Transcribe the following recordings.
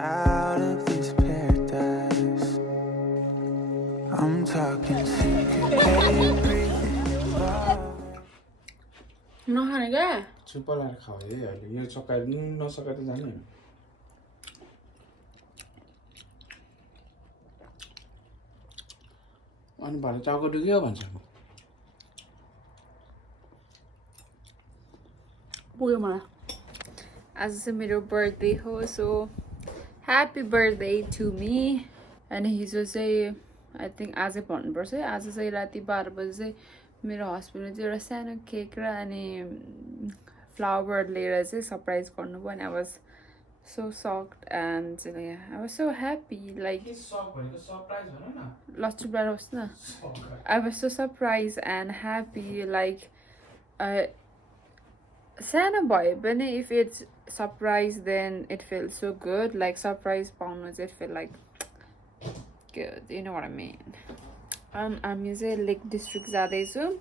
out of this paradise. I'm talking syncopated breathing. नखाने क्या चुप लाएर खाऊ है अहिले यो सकाएर नसकाएर जाने अनि भरे टाउको दुख्यो भन्छ पुग्यो मलाई आज चाहिँ मेरो बर्थडे हो so happy birthday to me अनि हिजो चाहिँ आई थिङ्क आजै भन्नुपर्छ है आज चाहिँ राति 12 बजे चाहिँ मेरो हस्बेन्डले चाहिँ एउटा सानो केक र अनि फ्लावर लिएर चाहिँ सरप्राइज गर्नुभयो अनि I was so shocked and yeah, I was so happy like lots of I was so surprised and happy like Sana boy but if it's surprise then it feels so good like surprise bonus it feel like good you know what I mean I'm using Lake District जाँदैछु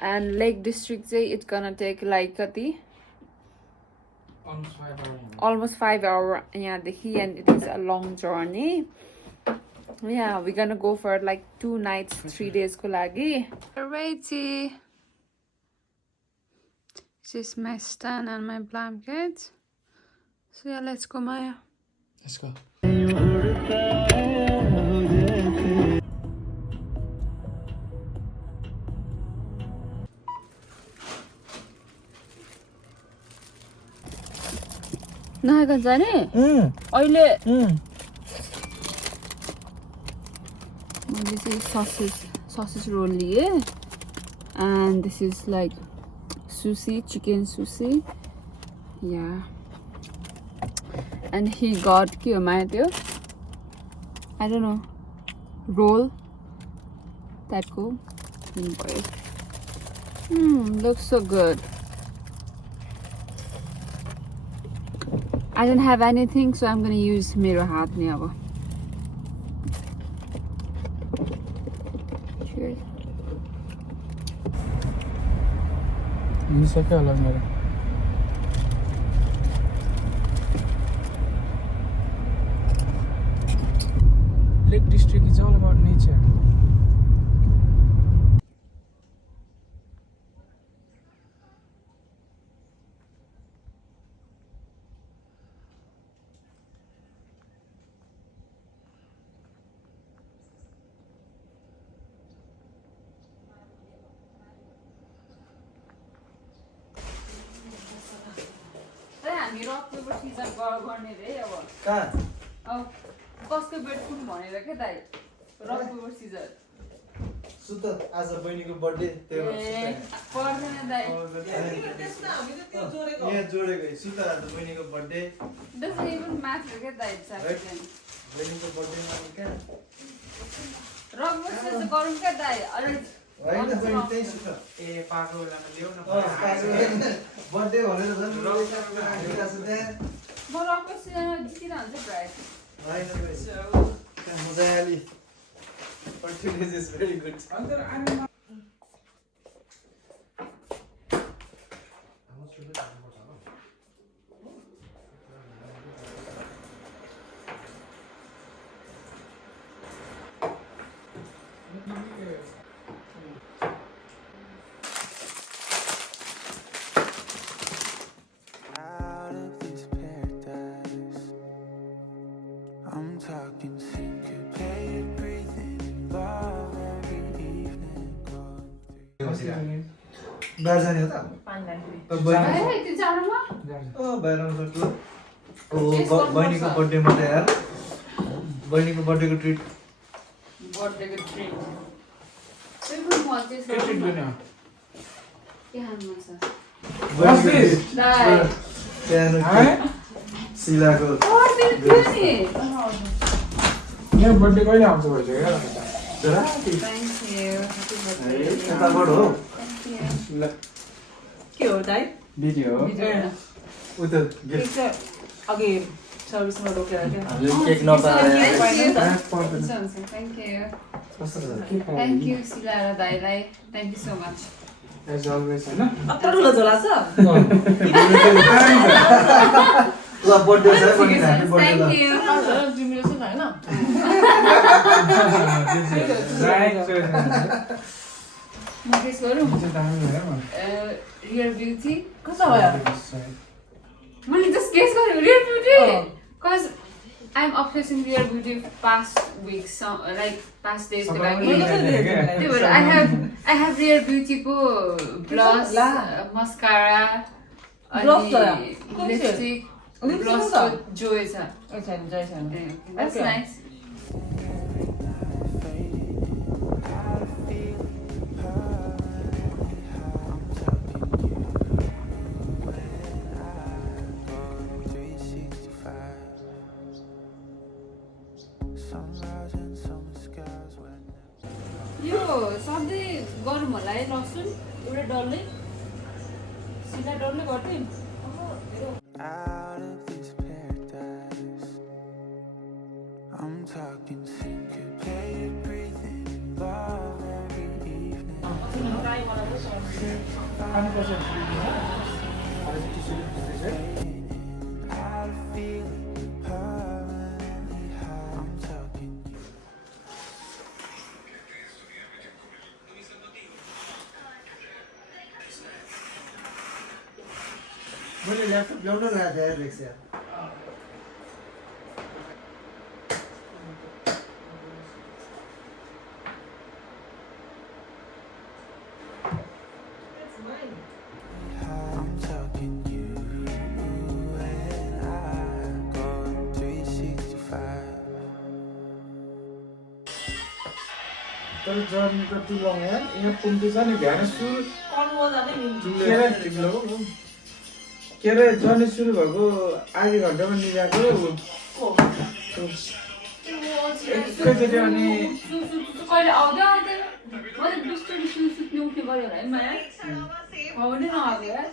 and Lake District चाहिँ it's gonna take like कति almost 5 hours yahdekhi and it is a long journey yeah we're gonna go for like 2 nights 3 days ko lagi alrighty this is my stand and my blanket so yeah let's go Maya let's go नआएको जाने अहिले मैले चाहिँ sausage roll लिए and this is like sushi chicken sushi yeah and he got के हो माया त्यो I don't know roll typeको looks so good I don't have anything, so I'm gonna use मेरो हात नि अब Cheers. सक्यो होला मेरो Lake District is all about nature. कसको बेड कुन भनेर के दाइ रक पेपर सिजर सुत आज बहिनीको बर्थडे त्यही पर्दैन दाइ यहाँ जोडेको सुत आज बहिनीको बर्थडे doesn't even matter के दाइ बहिनीको बर्थडेमा क्या रक पेपर सिजर गरौँ के दाइ अलि होइन बहिनी त्यही सुत ए पाको बेलामा ल्याउ न बर्थडे भनेर झन् म रक पेपर सिजरमा जितिरहन्छु प्राय होइन मजाले particular is very good I'm talking syncopated breathing involved every evening going बाहिर जाने हो त बाहिर सक्यो बहिनीको बर्थडे मात्रै यार बहिनीको बर्थडेको ट्रिट सिलाको यहाँ बर्थडे कहिले आउँछ भइसक्यो यताबाट हो के हो दाइ भिडियो हो उता अघि सर्भिसमा रोकेर क्या केक नपाएर Thank you Sila र दाइलाई thank you so much as always हैन अत्रो ठुलो झोला छ ल बर्थडे छ है बहिनी ह्यापी बर्थडे ल Thank you. तिमीले सुन होइन राइट चोइस म गेस गरौँ चाहिँ दामी भयो रियल ब्युटी कस्तो भयो मैले जस्ट गेस गरेँ real beauty cuz I'm obsessed in real beauty past weeks like past days ko लागि त्यही भएर I have real beauty को blush mascara Blush त? अनि lipstick blush त? को joy छ छैन जय छैन that's Okay. nice Sunrise and summer skies when यो सधैँ गरौँ होला है लसुन एउटा डल्लै सिधा डल्लै गर्थ्यो out of this paradise. I'm talking syncopated breathing in love every evening. Out of feeling permanently high. I'm talking मैले ल्यापटप ल्याउन लागेको यार लेख्छ यार I'm talking you and I going 365. तर जर्नी कति लङ यार यहाँ पुग्दैछ नि बिहान सुरु कन्भो जाने नि के अरे जर्नी सुरु भएको आधी घन्टामा निभाएको एकैचोटि अनि कहिले आउँदै आउँदैन मैले बिस्तारै सुत्ने उठ्ने गऱ्यो होला है माया आउने नआएको यार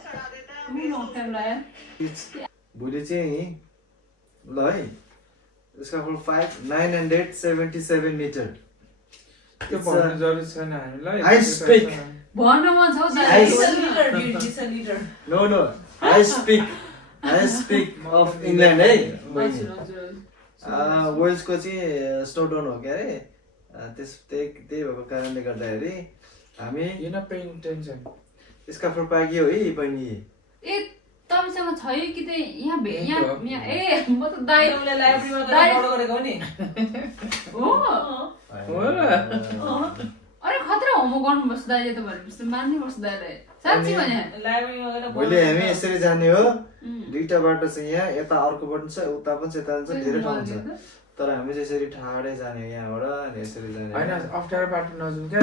लङ टाइम लाग्यो भोलि चाहिँ ल है स्काफल 5 977 मिटर त्यो भन्नु जरुरी छैन हामीलाई I speak. भन्न मन छ I दाइ no no I speak of England है वेल्सको चाहिँ स्नोडाउन हो क्या अरे त्यही भएको कारणले गर्दाखेरि हामी You not paying attention. स्काफल पाइक हो है बहिनी ए तपाईँसँग छ कि त यहाँ यहीँ यहाँ ए म त दाइ उसले लाइब्रेरीमा गएर पढो गरेको हो नि हो हो र अरे खतरा होमवर्क गर्नुपर्छ दाइले त भनेपछि मान्नै पर्छ दाइलाई साँच्ची भने लाइब्रेरीमा गएर भोलि हामी यसरी जाने हो दुईटा बाटो छ यहाँ यता अर्को बाटो छ उता पनि छ यता पनि छ धेरै ठाउँ छ तर हामी चाहिँ यसरी ठाडै जाने हो यहाँबाट अनि यसरी जाने होइन हो। अप्ठ्यारो बाटो नजाउँ क्या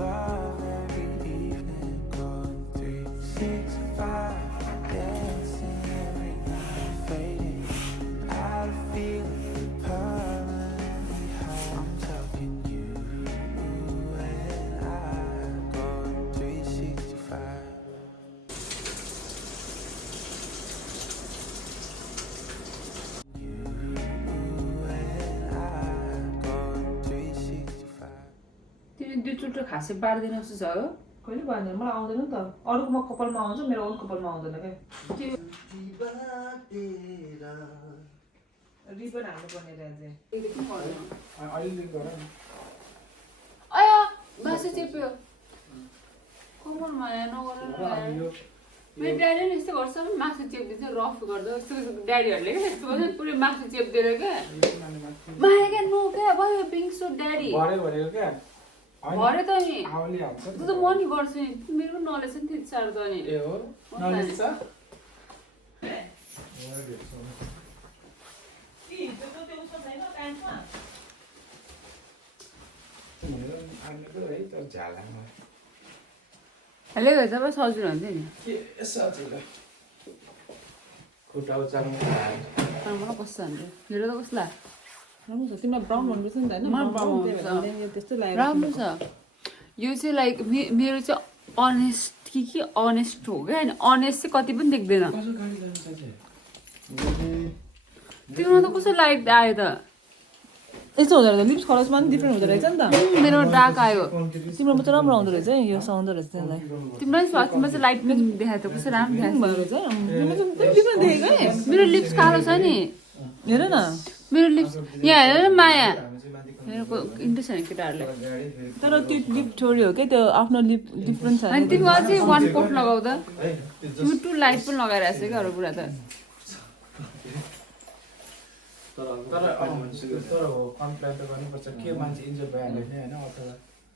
Love every evening, going 365. Dancing every night, fading out of feeling permanently high. I'm talking you and I, going 365. You and I, going 365. तिमी दुई चुटो खासै बार्दैन जस्तो छ हो कहिले भन्दैन मलाई आउँदैन नि त अरूको म कपालमा आउँछ मेरो अरू कपालमा आउँदैन क्या रिबन हाल्नु पर्ने रहेछ अलिअलि गर न अया मासु चेप्यो कमल माया नगर यो मेरो ड्याडीले नि यस्तो गर्छ मासु चेप्दिन्छ रफ गर्दा यस्तो ड्याडीहरूले क्या यस्तो गर्छ पुरै मासु चेप्दिएर क्या माया क्या नो क्या भयो बिङ सो ड्याडी भरे भनेको क्या भरे त नि आउली हाल्छ त्यो त म नि गर्छु नि मेरो पनि नलेज छ नि त्यति साह्रो त नि ए हो नलेज छ आर्मीको है तर झालामा हेले गर्छ अब सजिलो हुन्थ्यो नि के सजिलो खुट्टा उचाल्नु तर मलाई कस्तो हुन्थ्यो मेरो त कस्तो लाग्यो राम्रो छ तिमीलाई ब्राउन भन्नुपर्छ नि त होइन मलाई brown त्यही हुन्छ। भएर यो त्यस्तो लाग्यो राम्रो छ यो चाहिँ लाइक मेरो चाहिँ अनेस्ट कि अनेस्ट हो क्या होइन अनेस्ट चाहिँ कति पनि देख्दैन कसो गाडी जानु साथी तिम्रो त कस्तो लाइट आयो त यस्तो हुँदो रहेछ लिप्स कलर्समा पनि डिफ्रेन्ट हुँदो रहेछ नि त मेरो डार्क आयो तिम्रोमा चाहिँ राम्रो आउँदो रहेछ है यो सुहाउँदो रहेछ त्यसलाई तिम्रो स्वास्थ्यमा चाहिँ लाइटनिङ देखाएको थियो कस्तो राम्रो देखाएको भयो रहेछ तिम्रो चाहिँ डिफ्रेन्ट देखेको है मेरो लिप्स कालो छ नि हेर न मेरो लिप्स यहाँ हेर न माया मेरो इन्ट्रेस्ट छैन केटाहरूले तर त्यो लिप छोरी हो क्या त्यो आफ्नो लिप डिफ्रेन्ट छ अनि तिमी अझै वान कोट लगाउँदा तिमी टु लाइट पनि लगाइरहेको छ क्या अरू कुरा त तर हो कम्प्लेन त गर्नुपर्छ के मान्छे इन्जोय भइहाल्यो नि होइन अथवा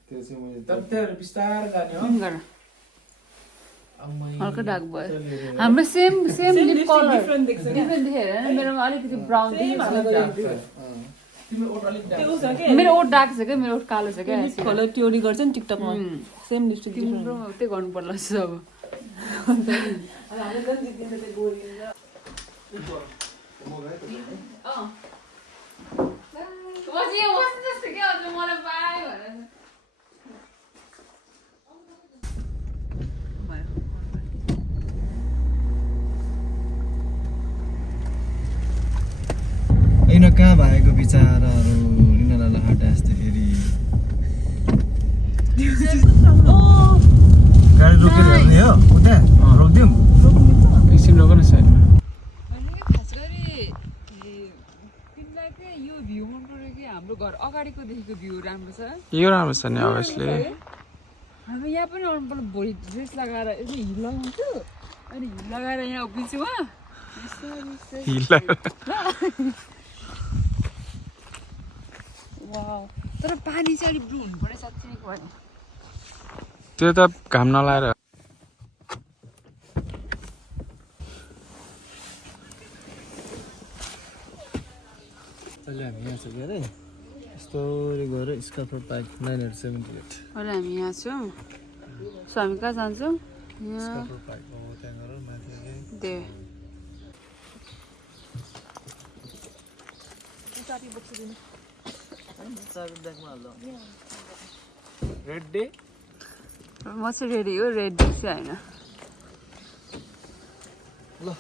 त्यो चाहिँ मैले तर त्यो बिस्तारै जाने हो गर हल्का डार्क भयो हाम्रो सेम लिप कलर डिफ्रेन्ट देख्छ डिफ्रेन्ट देखेर मेरोमा अलिकति ब्राउन देखेको तिम्रो ओठ अलिक त्यो छ के मेरो ओठ डार्क छ क्या मेरो ओठ कालो छ क्या लिप कलर ट्योरी गर्छ नि टिकटकमा सेम लिपस्टिक तिम्रो त्यही गर्नु पर्ला जस्तो अब हामीले जति दिन्छ त्यो गोरी मलाई पायो भनेर यिनीहरू कहाँ भएको बिचराहरू यिनीहरूलाई हटाए जस्तो फेरि गाडी रोकेर हेर्ने हो उता रोकिदिउँ एकछिन रोक न साइडमा खास गरी तिमीलाई चाहिँ यो भ्यू मन पऱ्यो कि हाम्रो घर अगाडिको देखिको भ्यू राम्रो छ यो राम्रो छ नि अभियसली हाम्रो यहाँ पनि आउनु पर्छ भोलि ड्रेस लगाएर यसो हिल लगाउँछु अनि हिल लगाएर यहाँ उभिन्छु तर पानी चाहिँ अलिक ब्लू हुनु पर्यो साँच्चै भयो त्यो त घाम नलाएर अहिले हामी यहाँ छ के अरे यस्तोरी गएर स्काफल पाइक 978 अहिले हामी यहाँ छौँ सो हामी कहाँ जान्छौँ यहाँ स्काफल पाइक हो त्यहाँ गएर माथि दे रेड डे म चाहिँ रेडी हो रेड डे चाहिँ होइन ल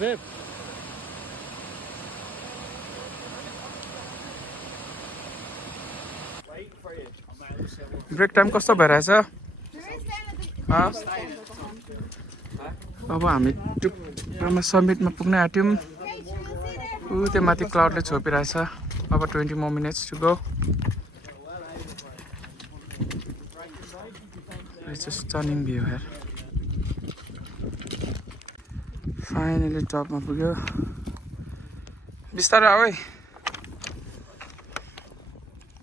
Babe. ब्रेक टाइम कस्तो भइरहेछ अब हामी टुप्पामा समिटमा पुग्न आँट्यौँ ऊ त्यो माथि क्लाउडले छोपिरहेछ अब 20 more minutes to go It's a stunning view here Finally टपमा पुग्यो बिस्तारै आऊ है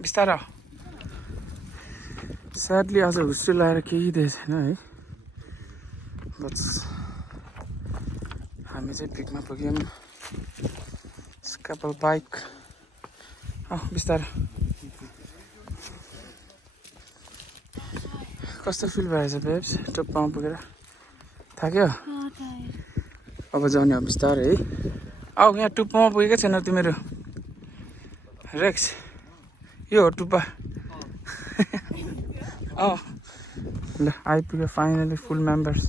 बिस्तारै आऊ Sadly आज हुस्ट्री लाएर केही देखेको छैन है बट हामी चाहिँ पिकमा पुग्यौँ स्क्याफल पाइक बिस्तारै कस्तो फिल भएछ बेब्स टुप्पामा पुगेर थाक्यो अब जाने हो बिस्तारै है आऊ यहाँ टुप्पामा पुगेकै छैन तिमीहरू रेक्स यो हो टुप्पा ल आइपुग्यो फाइनली फुल मेम्बर्स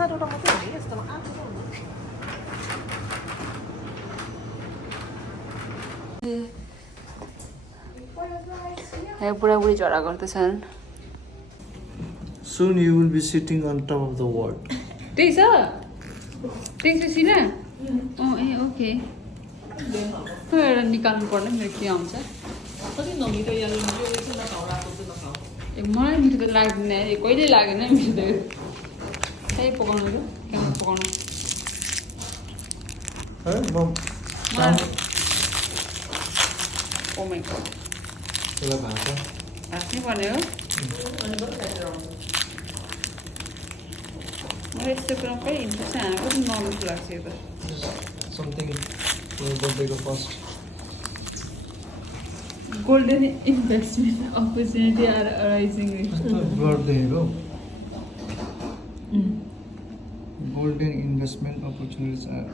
सातवटा मात्रै हो यस्तोमा आठवटा यहाँ बुढाबुढी झगडा गर्दैछन् Soon you will be sitting on top of the world. त्यही छ त्यही छ सिना ए ओके एउटा निकाल्नु पर्ने मेरो के आउँछ मलाई मिठो त लाग्दैन कहिले लागेन मिठो त्यही पकाउनु के पकाउनु है म ओ माय गॉड त्यसलाई भाषा आफ्नै भन्यो मलाई यस्तो कुरा कहिले इन्ट्रेस्ट आएको पनि नलेज लाग्छ यो त समथिङ बर्थडेको first golden investment opportunity are arising बर्थडेको गोल्डन इन्भेस्टमेन्ट अपर्च्युनिटिज आर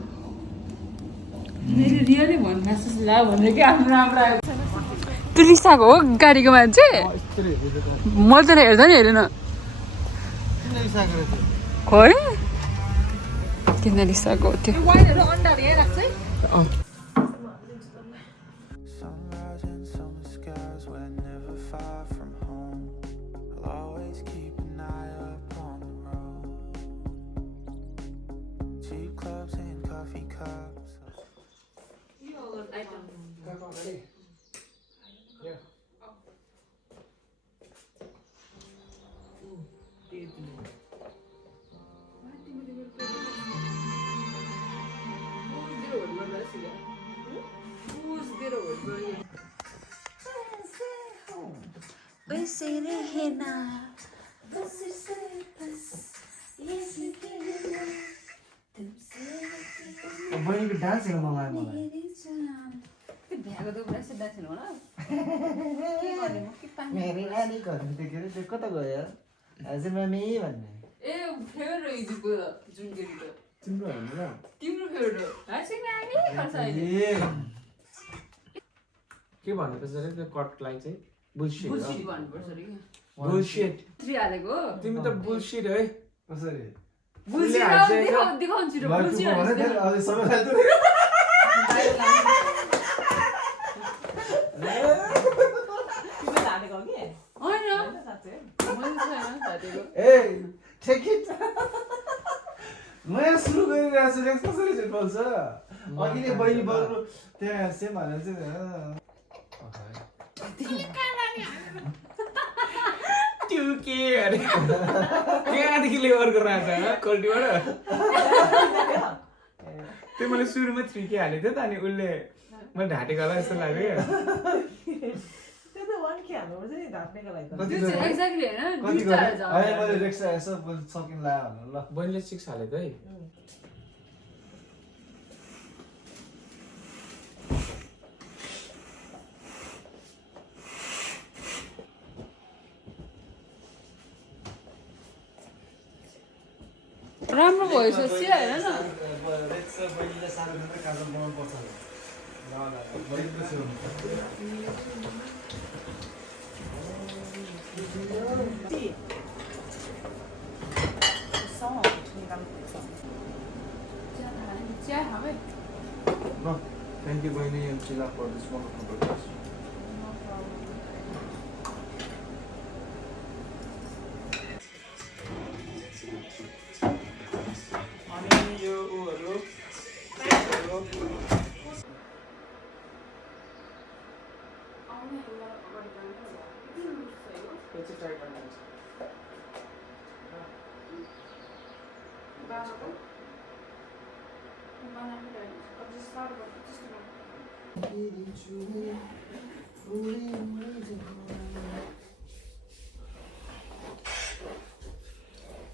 मैले रियली भन्नु मेसेज ला भनेर कि आफ्नो राम्रो आएको छैन त्यो रिसाएको हो गाडीको मान्छे म त हेर्दा नि हेरेन खोइ किन रिसाएको त्यो वाइनहरु अन्डाहरु यहाँ राख्छ है Sunrise and summer skies, we're never far from home. I'll always keep an eye up on the road. Cheap clubs and coffee cups. बहिनीको डान्स हेर्न मन लाग्यो मलाई मेरी नानी घरमा देखेर त्यो कता गयो हजुर मामी भन्ने ए फेभरेट हिजोको जुन केटी त तिम्रो होइन र तिम्रो फेभरेट हो हाँसिङ नानी भन्छ अहिले के भन्नुपर्छ रे त्यो कटलाई चाहिँ बुलशिट बुलशिट भन्नुपर्छ रे बुलशिट 3 हालेको हो तिमी त बुलशिट है कसरी बुलशिट देखाउँछु र बुलशिट अझै सबै फाल्तु तिमीले हालेको के होइन साच्चै मैले छैन साथीको ए टेक इट नयाँ सुरु गरिरहेको छु नेक्स्ट कसरी चाहिँ बोल्छ अघि नै बहिनी बरु त्यहाँ सेम हालेर चाहिँ त्यो के अरे त्यहाँदेखि ले अर्को राजा क्वालिटीबाट त्यो मैले सुरुमा 3 के हालेको थिएँ त अनि उसले मैले ढाँटेको होला जस्तो लाग्यो त्यो त वान के हाल्नुपर्छ नि ढाप्नेको लागि त कति त्यो चाहिँ एक्ज्याक्टली होइन कति दुईटा गरे जान्छ अहिले मैले रेक्सा यसो सकिन ला भन्नु ल बहिनीले 6 हालेको है राम्रो भयो ससी होइन न रेक्सा बहिनीले सानो खाना काजल बनाउनु पर्छ ल ल बहिनी खुसी हुनु चिया खाबै No, thank you, Baini and Sheila, for this wonderful broadcast.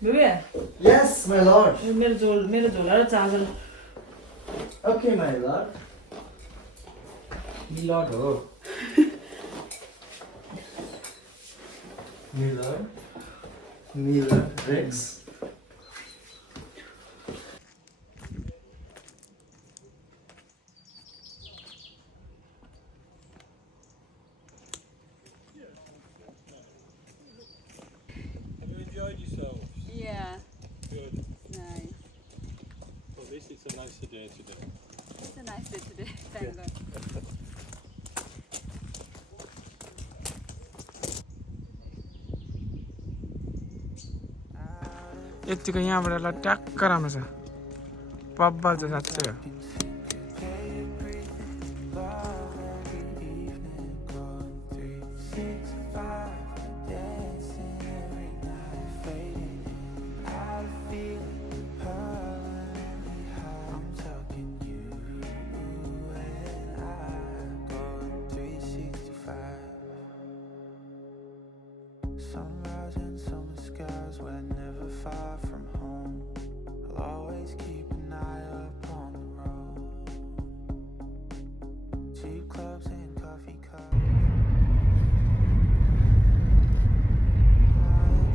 Baby Yes, my lord. मेरो झोला र चार्जर Okay, my lord. मिलट हो Miller. Miller. Rex. Have you enjoyed yourselves? Yeah, Good. nice. Well, at least it's a nicer day today. It's a nice day today. Thank God. यतिको यहाँबाट ल ट्याक्क राम्रो छ पब्बल छ साँच्चै हो far from home. I'll always keep an eye up on the road. Cheap clubs and coffee cups.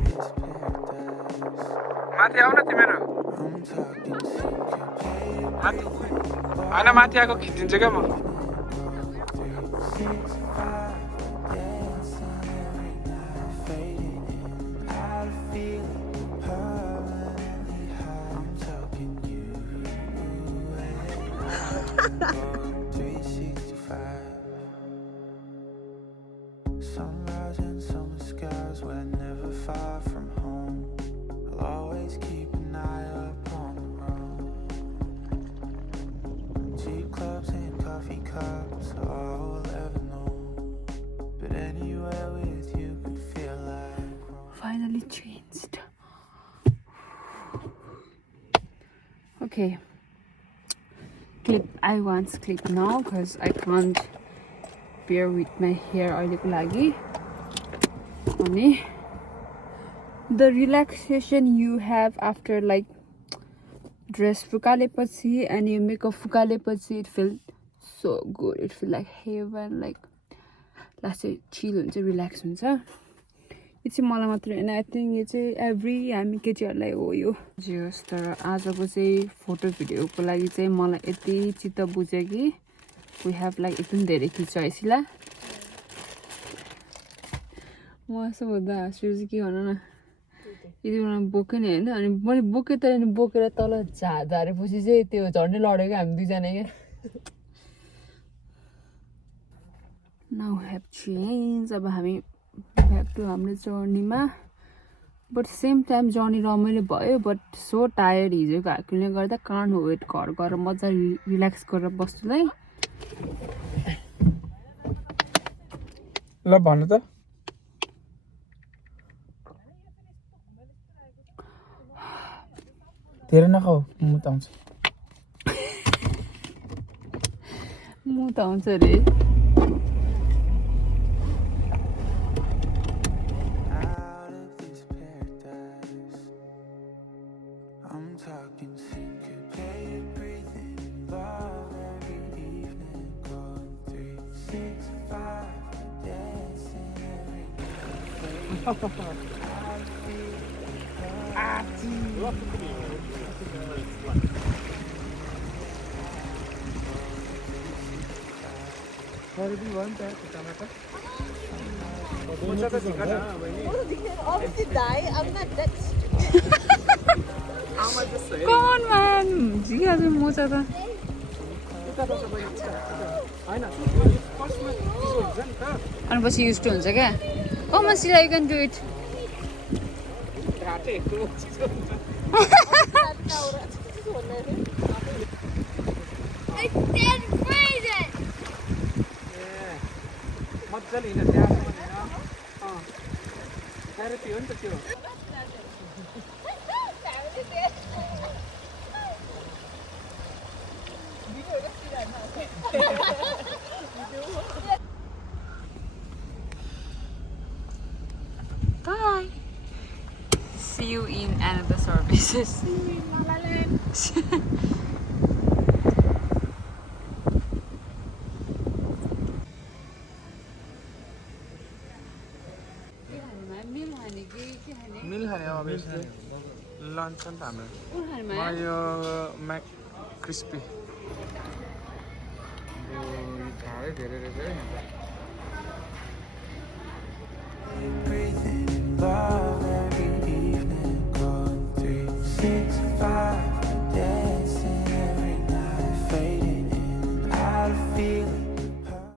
This paradise. माथि आउन तिमीहरू I'm talking syncopated. माथि होइन माथि आएको खिचिन्छ क्या म Sunrise and summer skies, we're never far from home. I'll always keep an eye up on the road. Cheap clubs and coffee cups are all we'll ever know. But anywhere with you could feel like home. Finally changed. Okay. Clip. I want clip now because I can't bear with my hair अहिलेको लागि अनि the relaxation you have after like dress फुकालेपछि and your makeup फुकालेपछि it felt so good. It feel like heaven, like last चाहिँ chill हुन्छ, relax हुन्छ. यो चाहिँ मलाई मात्र हैन, आई थिंक यो चाहिँ एभ्री हामी केटीहरूलाई हो यो जियोस्. तर आजको चाहिँ फोटो भिडियोको लागि चाहिँ मलाई यति चित्त बुझ्यो कि we have like एकदम धेरै खिचाइसी ला म यसो भन्दा हाँस्छु चाहिँ के भन्नु न यति बेला बोकेँ नि होइन अनि मैले बोकेँ तर नि बोकेर तल झारेपछि चाहिँ त्यो झन्डै लड्यो क्या हामी दुईजना क्या नाउ हेभ चेन्ज. अब हामी ब्याक टु हाम्रो जर्नीमा बट सेम टाइम जर्नी रमाइलो भयो बट सो टायर्ड हिजोको हाकिलले गर्दा कान हो वेट घर गएर मजा रिल्याक्स गरेर बस्नुलाई ल भन्नु त धेरै नखाऊ मुत आउँछ मुत आउँछ रे Out of this paradise, I'm talking syncopated breathing in love every evening, going 365, dancing every Obviously die. I'm not that कौन मैन जिगा चाहिँ मोचा त अनि पछि युज टु हुन्छ क्या ओ मसिला यु क्यान डु इट मजाले हिँड्न त्यहाँसम्म हिँड्न थेरापी हो नि त त्यो Bye. See you in another services. मिल खाने अब लन्च छ नि त हाम्रो म यो म्याक क्रिस्पी धेरै धेरै रहेछ है